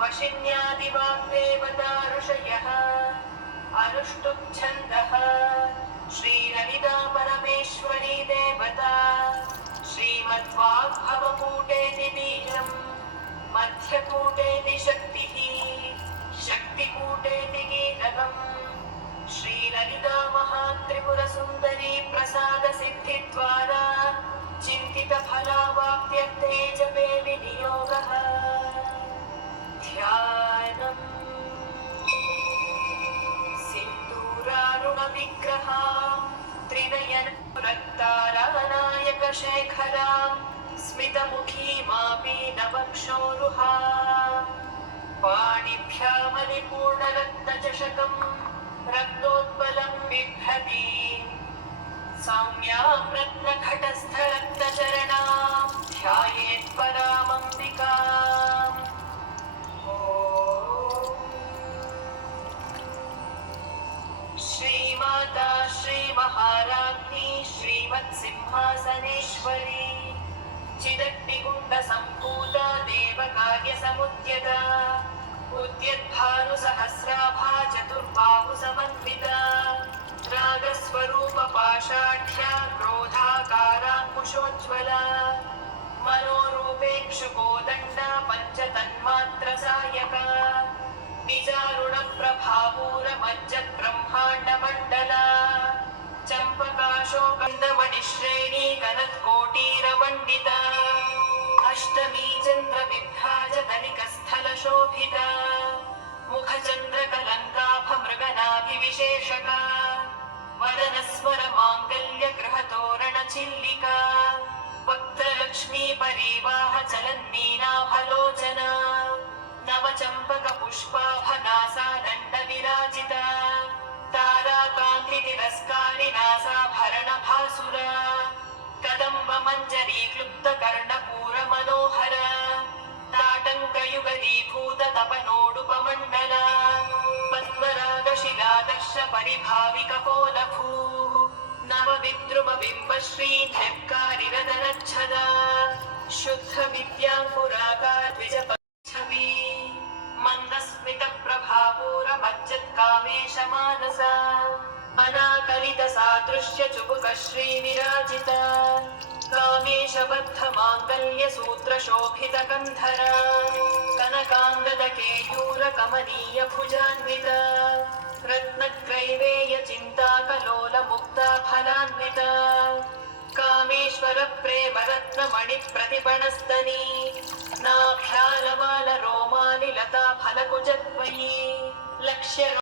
वशिन्यादिवाग्देवता ऋषयः अनुष्टुप्छन्दः श्रीललिता परमेश्वरी देवता श्रीमद्वाग्भवकूटेति बीजम् मध्यकूटेति शक्तिः शक्तिकूटेति गीतकम् श्रीललिता महात्रिपुरसुन्दरी प्रसादसिद्धिद्वारा चिन्तितफलावाप्त्यर्थे जपे विनियोगः ध्यानम् सिन्दूरारुणविग्रहाम् त्रिनयनरक्तारानायकशेखराम् स्मितमुखीमापीनवक्षोरुहाम् पाणिभ्यामलिपूर्णरत्नचषकम् रक्तोत्पलम् बिभ्रतीम् सौम्यां रत्नघटस्थरक्तचरणाम् ध्यायेत् परामम्बिकाम् श्रीमाता श्रीमहाराज्ञी श्रीमत्सिंहासनेश्वरी चिदग्निकुण्डसम्भूता देवकार्यसमुद्यता उद्यद्भानुसहस्राभा चतुर्बाहुसमन्विता रागस्वरूपपाषाढ्या क्रोधाकाराङ्कुशोज्ज्वला मनोरूपेक्षुकोदण्डा पञ्चतन्मात्रसायका निजारुणप्रभापूरमज्जब्रह्माण्डमण्डला चम्पकाशोकन्दमणिश्रेणी कनत्कोटीरमण्डिता अष्टमी चन्द्रविभ्राजतनिकस्थलशोभिता मुखचन्द्रकलङ्काभमृगनाभिविशेषका वदनस्वरमाङ्गल्यगृहतोरणचिल्लिका वक्त्रलक्ष्मी परीवाहचलन्मीनाभलोचना नवचम्पकपुष्पाभनासा दण्डविराजिता ताराकान्तितिरस्कारिनासाभरणभासुरा कदम्बमञ्जरी क्लुप्तकर्णपूरमनोहरा ताटङ्कयुगलीभूततपनोडुपमण्डला पद्मरागशिलादर्श परिभाविकपोलभूः नवविद्रुमबिम्बश्रीन्यक्कारिरदनच्छदा शुद्धविद्याङ्कुराकाद्विजपच्छवी मन्दस्मितप्रभापूरमज्जत्कामेशमानसा अनाकलितसादृश्यचुबुकश्रीविराजिता कामेशबद्धमाङ्गल्यसूत्रशोभितकन्धरा कनकाङ्गदकेयूरकमनीयभुजान्विता रत्नग्रैवेयचिन्ताकलोलमुक्ता फलान्विता कामेश्वरप्रेमरत्नमणिप्रतिपणस्तनी नाभ्यालवालरोमालिलता फलकुज